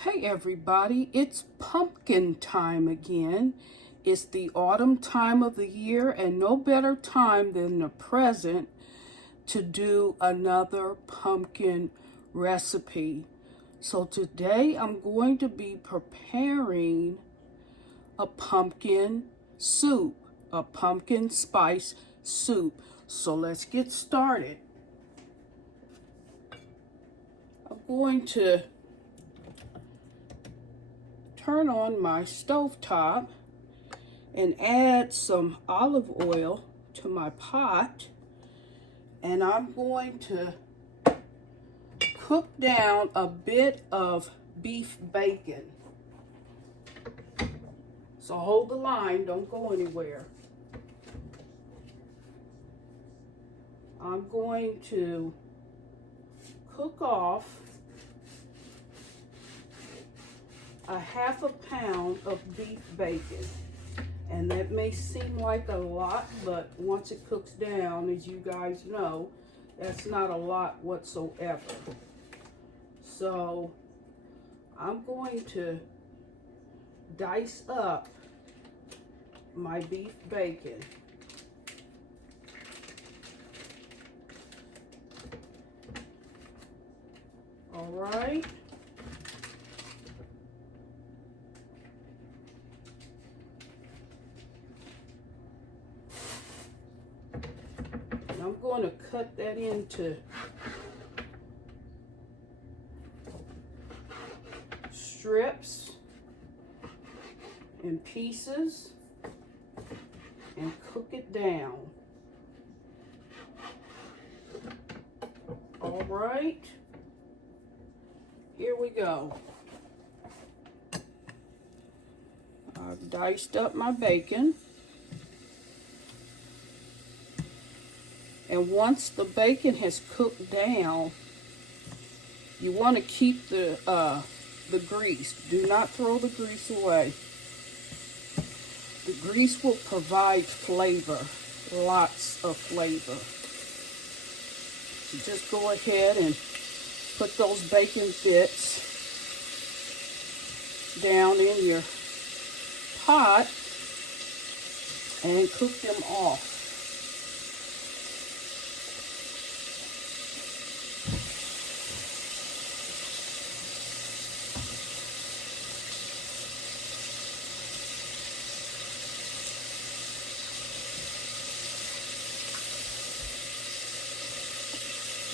Hey everybody, it's pumpkin time again. It's the autumn time of the year and no better time than the present to do another pumpkin recipe. So today I'm going to be preparing a pumpkin soup, a pumpkin spice soup. So let's get started. I'm going to turn on my stovetop and add some olive oil to my pot, and I'm going to cook down a bit of beef bacon. So hold the line, don't go anywhere. I'm going to cook off a half a pound of beef bacon. And that may seem like a lot, but once it cooks down, as you guys know, that's not a lot whatsoever. So I'm going to dice up my beef bacon. All right. I'm going to cut that into strips and pieces and cook it down. All right, here we go. I've diced up my bacon. And once the bacon has cooked down, you want to keep the grease. Do not throw the grease away. The grease will provide flavor, lots of flavor. So just go ahead and put those bacon bits down in your pot and cook them off.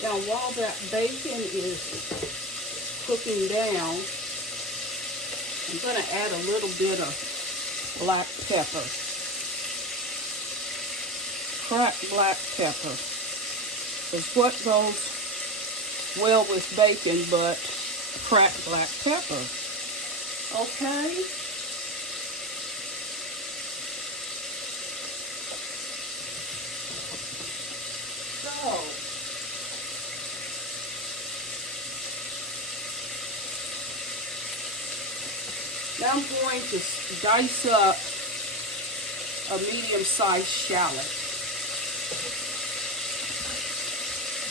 Now, while that bacon is cooking down, I'm going to add a little bit of black pepper. Cracked black pepper is what goes well with bacon, but cracked black pepper. Okay? So, now I'm going to dice up a medium-sized shallot.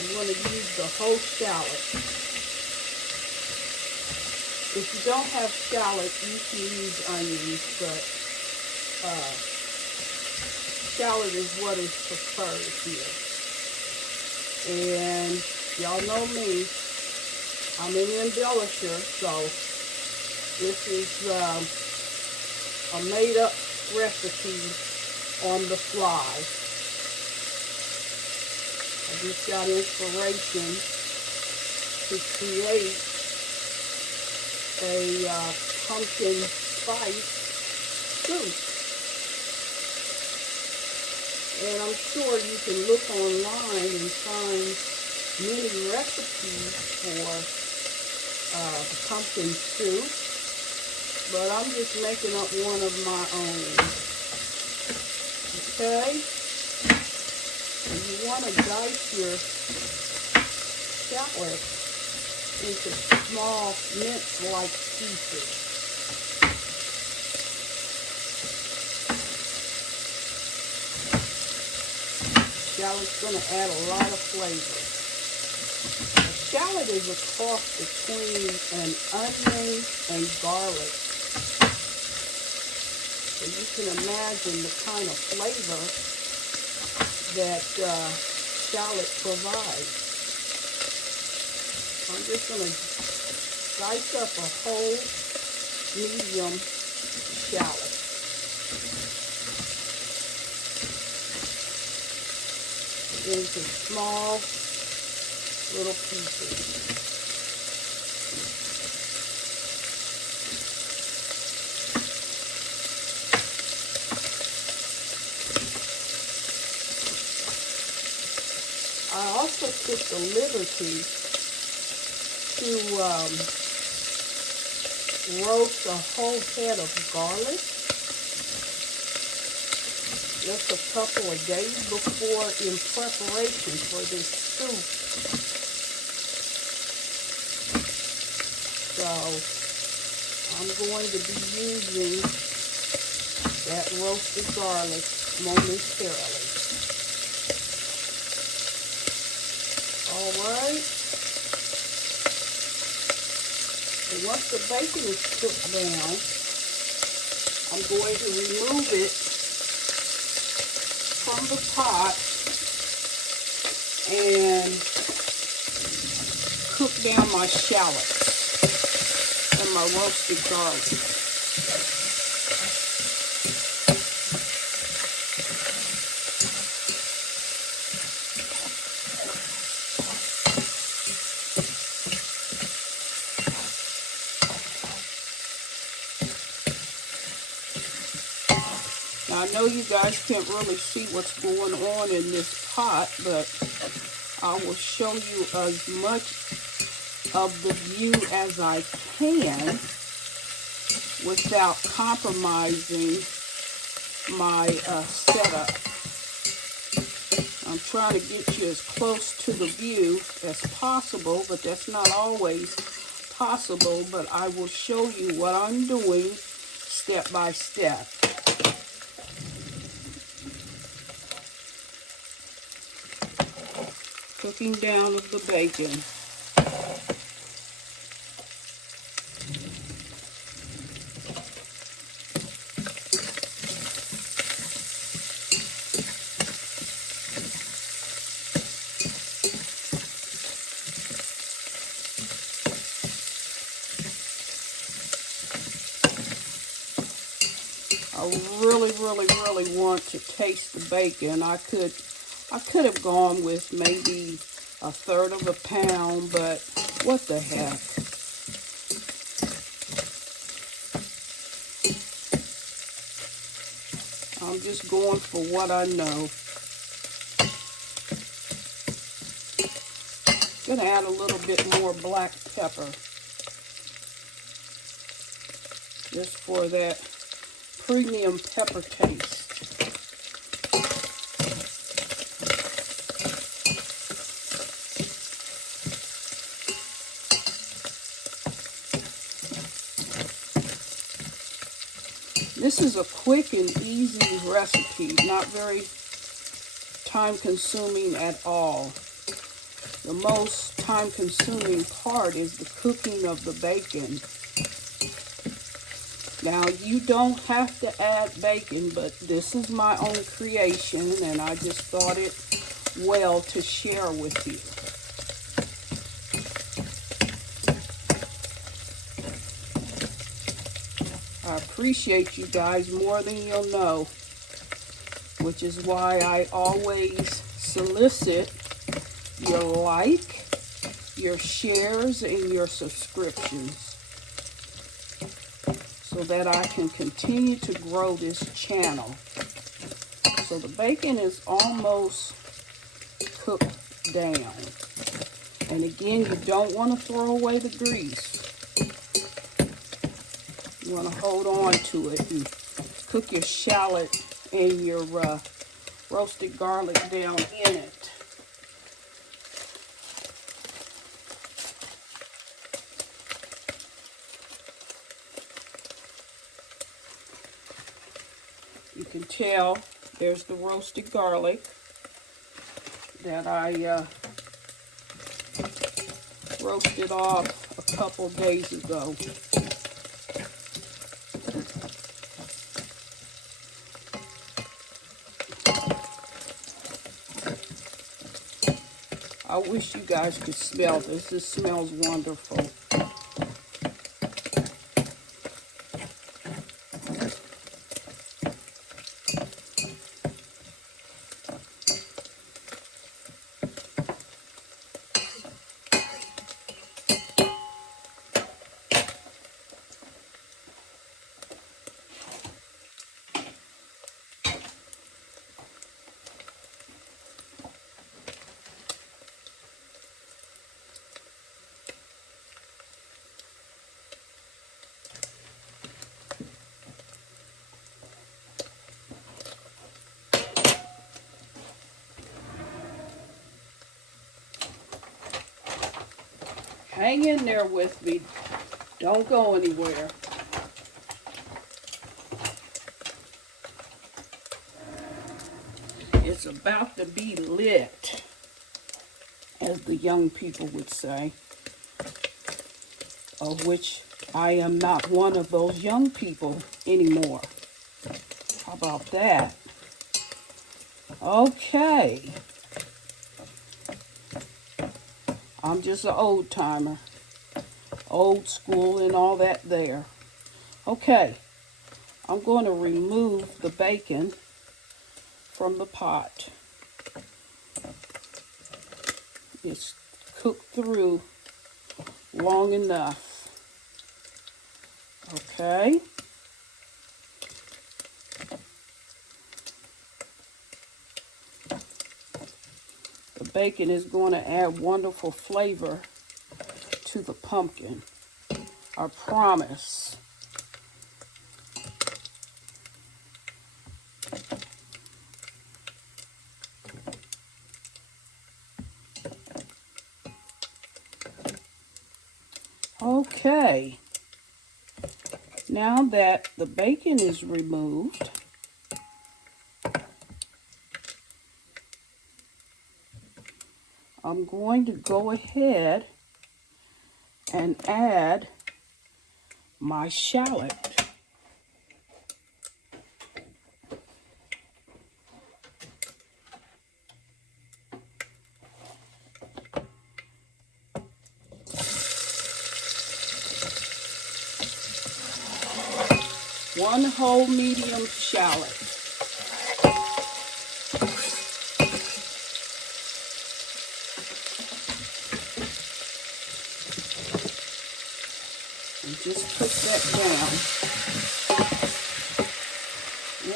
I'm going to use the whole shallot. If you don't have shallot, you can use onions, but shallot is what is preferred here. And y'all know me, I'm an embellisher, so this is a made-up recipe on the fly. I just got inspiration to create a pumpkin spice soup. And I'm sure you can look online and find many recipes for the pumpkin soup. But I'm just making up one of my own. Okay? And you want to dice your shallot into small mince-like pieces. Shallot's going to add a lot of flavor. shallot is a cross between an onion and garlic. So you can imagine the kind of flavor that shallot provides. I'm just going to dice up a whole medium shallot. Into small little pieces. I also took the liberty to roast a whole head of garlic just a couple of days before in preparation for this soup. So I'm going to be using that roasted garlic momentarily. All right. And once the bacon is cooked down, I'm going to remove it from the pot and cook down my shallots and my roasted garlic. Now, I know you guys can't really see what's going on in this pot, but I will show you as much of the view as I can without compromising my setup. I'm trying to get you as close to the view as possible, but that's not always possible, but I will show you what I'm doing step by step. Cooking down of the bacon. I really want to taste the bacon. I could have gone with maybe 1/3 of a pound, but what the heck. I'm just going for what I know. Gonna add a little bit more black pepper, just for that premium pepper taste. This is a quick and easy recipe, not very time consuming at all. The most time consuming part is the cooking of the bacon. Now, you don't have to add bacon, but this is my own creation, and I just thought it well to share with you. I appreciate you guys more than you'll know, which is why I always solicit your like, your shares, and your subscriptions, so that I can continue to grow this channel. So the bacon is almost cooked down. And again, you don't want to throw away the grease. You want to hold on to it and cook your shallot and your roasted garlic down in it. You can tell there's the roasted garlic that I roasted off a couple days ago. I wish you guys could smell this. This smells wonderful. Hang in there with me. Don't go anywhere. It's about to be lit, as the young people would say, of which I am not one of those young people anymore. How about that? Okay. I'm just an old timer. Old school and all that there. Okay. I'm going to remove the bacon from the pot. It's cooked through long enough. Okay. The bacon is going to add wonderful flavor to the pumpkin. I promise. Okay. Now that the bacon is removed, I'm going to go ahead and add my shallot. One whole medium shallot. And just put that down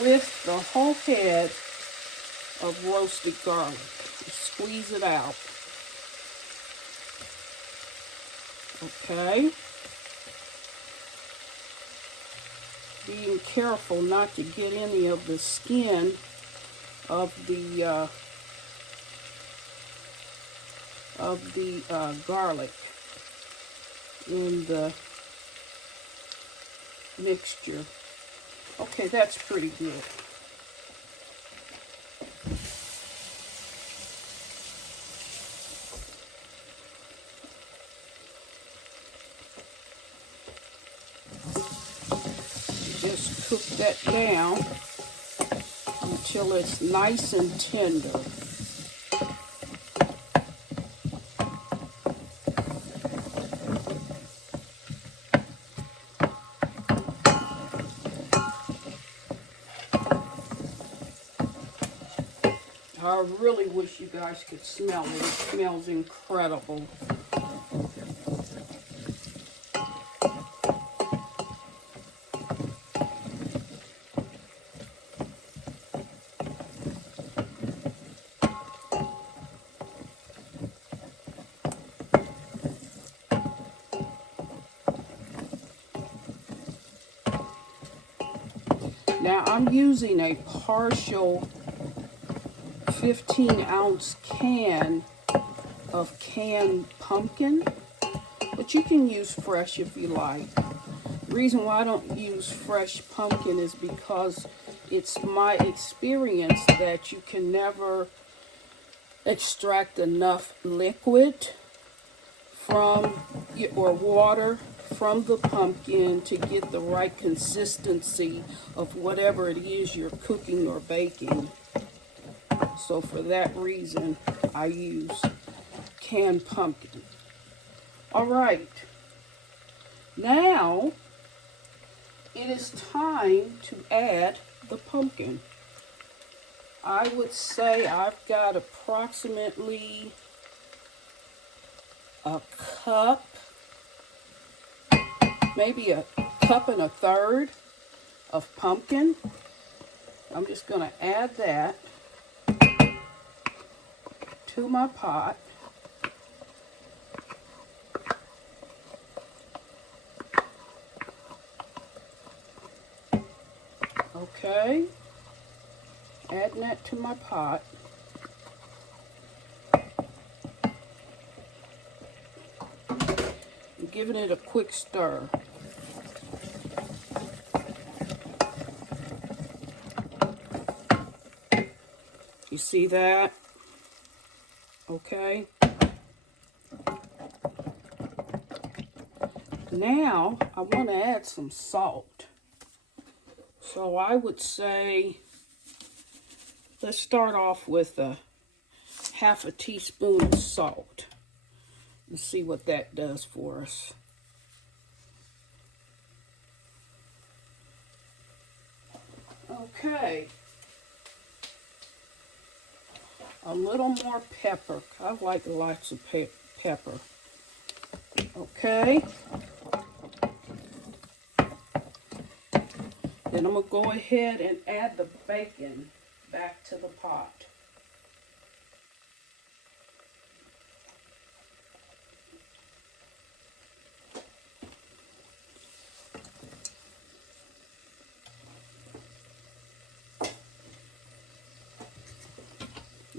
with the whole head of roasted garlic. Squeeze it out. Okay. Being careful not to get any of the skin of the garlic in the mixture. Okay, that's pretty good. Just cook that down until it's nice and tender. I really wish you guys could smell it. It smells incredible. Now I'm using a partial 15-ounce can of canned pumpkin, but you can use fresh if you like. The reason why I don't use fresh pumpkin is because it's my experience that you can never extract enough liquid from or water from the pumpkin to get the right consistency of whatever it is you're cooking or baking. So for that reason, I use canned pumpkin. All right, now it is time to add the pumpkin. I would say I've got approximately a cup, maybe a cup and a third of pumpkin. I'm just going to add that to my pot. Okay, adding that to my pot. And giving it a quick stir. You see that? Okay. Now I want to add some salt. So I would say, let's start off with a half a teaspoon of salt and see what that does for us. Okay. A little more pepper. I like lots of pepper. Okay. Then I'm going to go ahead and add the bacon back to the pot.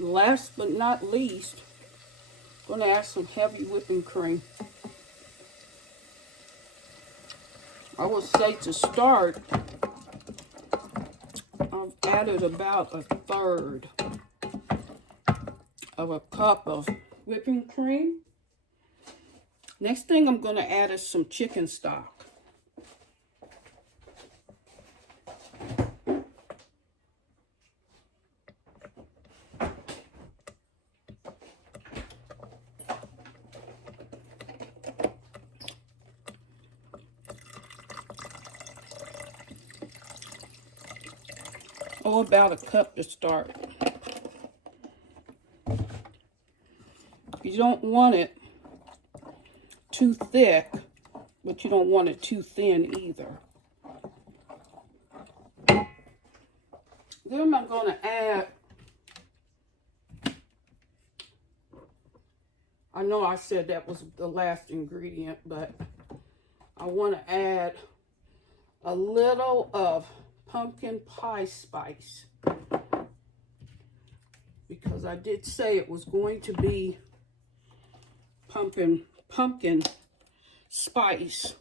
Last but not least, I'm going to add some heavy whipping cream. I would say to start, I've added about a third of a cup of whipping cream. Next thing I'm going to add is some chicken stock. Oh, about a cup to start. You don't want it too thick, but you don't want it too thin either. Then I'm going to add, I know I said that was the last ingredient, but I want to add a little of pumpkin pie spice, because I did say it was going to be pumpkin spice.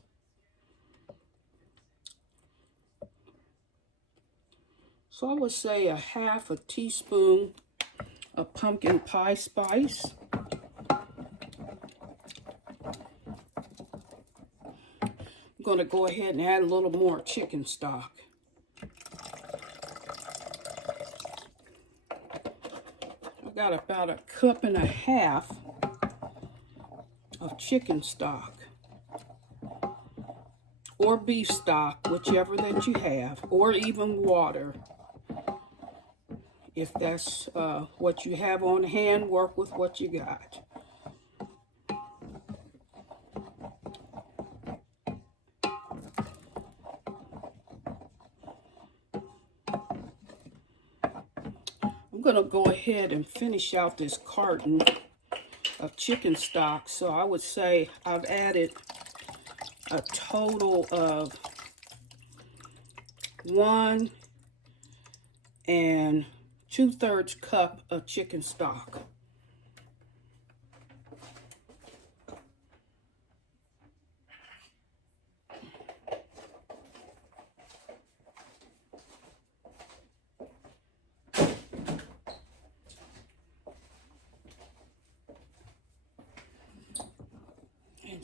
So I would say a half a teaspoon of pumpkin pie spice. I'm going to go ahead and add a little more chicken stock. I got about a cup and a half of chicken stock, or beef stock, whichever that you have, or even water. If that's what you have on hand, work with what you got. I'm going to go ahead and finish out this carton of chicken stock. So I would say I've added a total of 1 2/3 cup of chicken stock.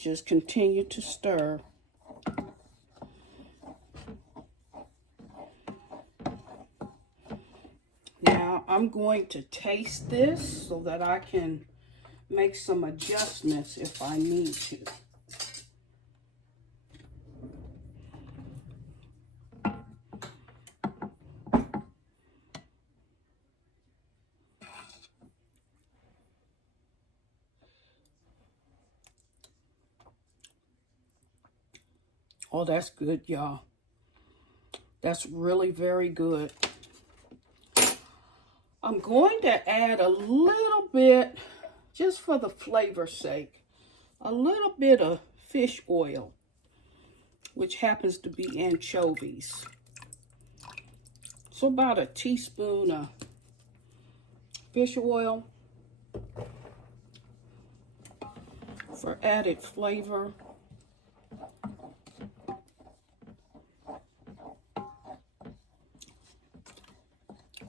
just continue to stir. Now I'm going to taste this so that I can make some adjustments if I need to. Oh, that's good, y'all. That's really very good. I'm going to add a little bit, just for the flavor's sake, a little bit of fish oil, which happens to be anchovies. So about a teaspoon of fish oil for added flavor.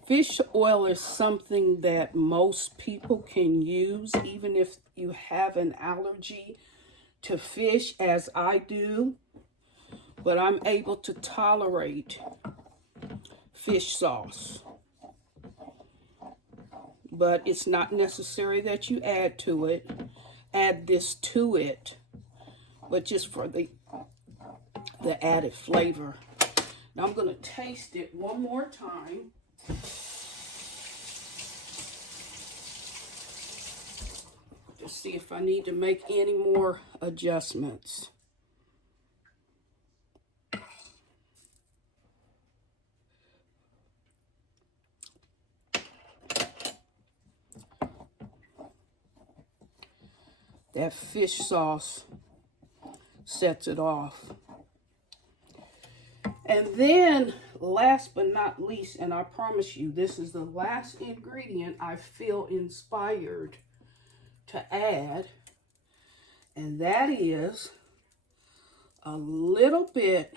Fish oil is something that most people can use, even if you have an allergy to fish, as I do. But I'm able to tolerate fish sauce. But it's not necessary that you add this to it, but just for the added flavor. Now I'm going to taste it one more time. To see if I need to make any more adjustments. That fish sauce sets it off. And then, last but not least, and I promise you, this is the last ingredient I feel inspired to add, and that is a little bit,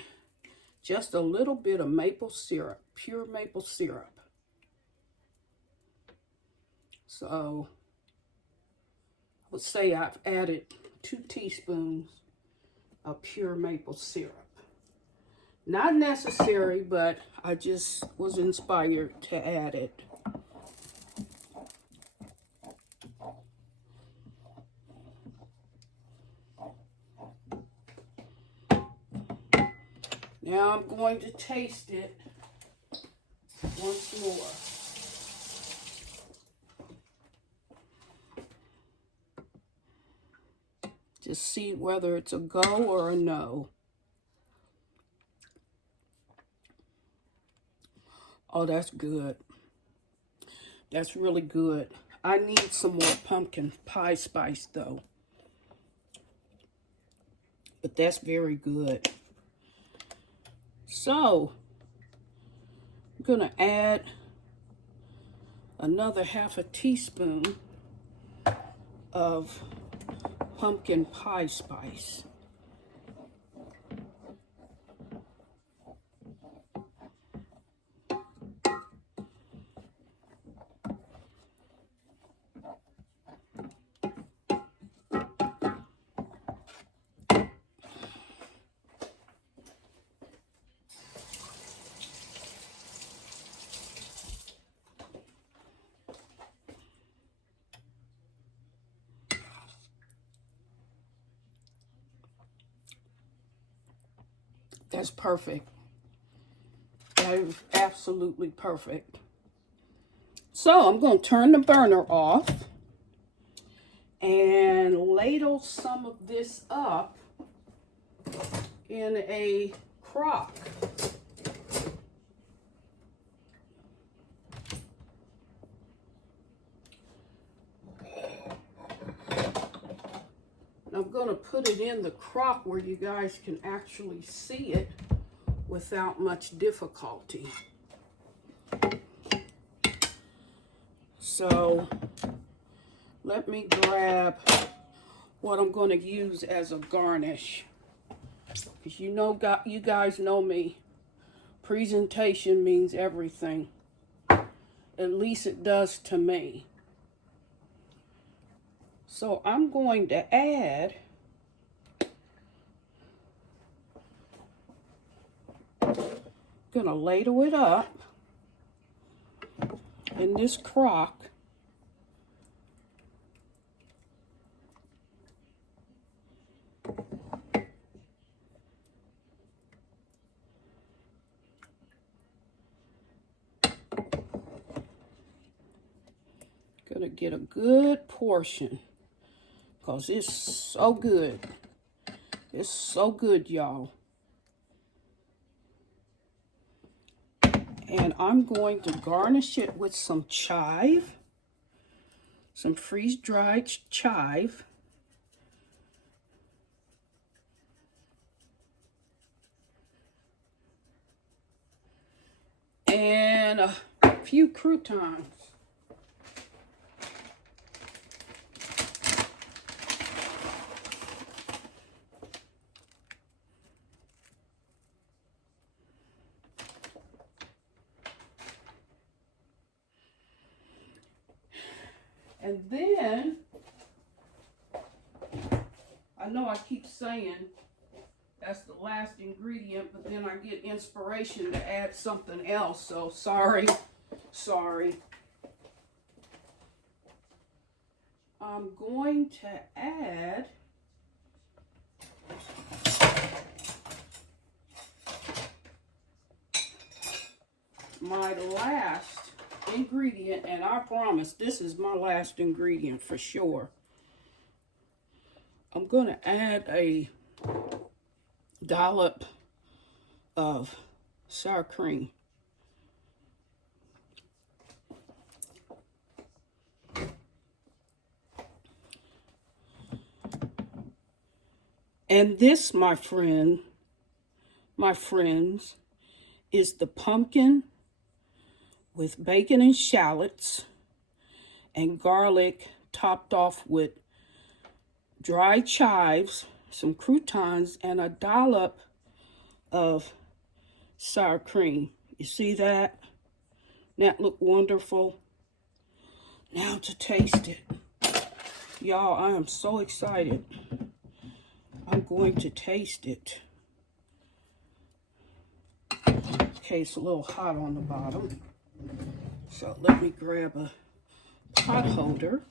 just a little bit of maple syrup, pure maple syrup. So, I would say I've added 2 teaspoons of pure maple syrup. Not necessary, but I just was inspired to add it. Now I'm going to taste it once more. Just see whether it's a go or a no. Oh, that's good. That's really good. I need some more pumpkin pie spice though. But that's very good. So, I'm going to add another half a teaspoon of pumpkin pie spice. That's perfect. That is absolutely perfect. So I'm going to turn the burner off and ladle some of this up in a crock. I'm going to put it in the crock where you guys can actually see it without much difficulty. So let me grab what I'm going to use as a garnish. Because you guys know me. Presentation means everything. At least it does to me. So I'm going to add Gonna ladle it up in this crock. Gonna get a good portion because it's so good. It's so good, y'all. And I'm going to garnish it with some chive, some freeze-dried chive. And a few croutons. And then, I know I keep saying that's the last ingredient, but then I get inspiration to add something else, so sorry. I'm going to add my last ingredient, and I promise this is my last ingredient for sure. I'm going to add a dollop of sour cream. And this, my friends, is the pumpkin with bacon and shallots and garlic topped off with dried chives, some croutons, and a dollop of sour cream. You see that? That look wonderful. Now to taste it. Y'all, I am so excited. I'm going to taste it. Okay, it's a little hot on the bottom. So let me grab a pot holder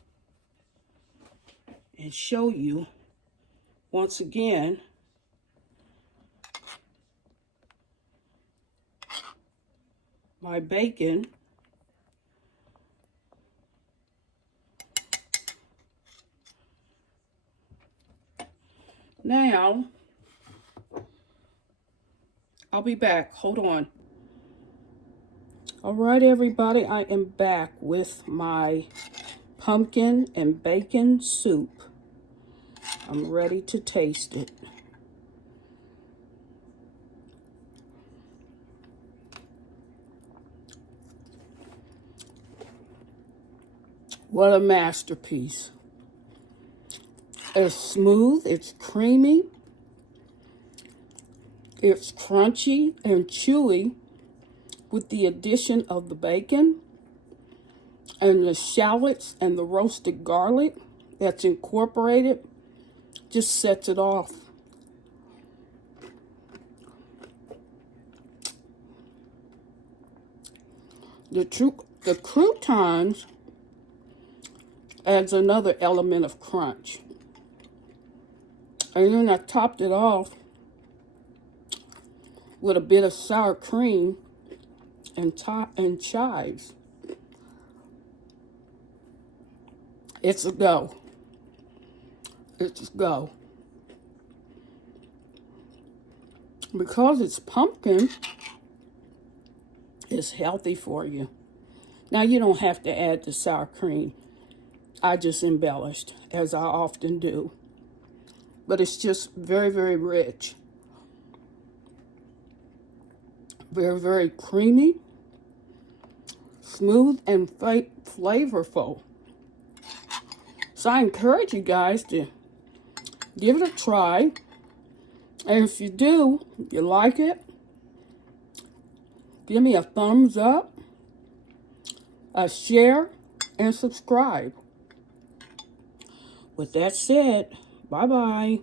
and show you once again my bacon. Now, I'll be back. Hold on. All right, everybody, I am back with my pumpkin and bacon soup. I'm ready to taste it. What a masterpiece. It's smooth, it's creamy, it's crunchy and chewy with the addition of the bacon and the shallots and the roasted garlic that's incorporated. Just sets it off. The croutons adds another element of crunch. And then I topped it off with a bit of sour cream and chives. It's a go. It's a go. Because it's pumpkin, it's healthy for you. Now, you don't have to add the sour cream. I just embellished, as I often do. But it's just very, very rich. Very, very creamy, smooth, and flavorful. So I encourage you guys to give it a try. And if you do, if you like it, give me a thumbs up, a share, and subscribe. With that said, bye-bye.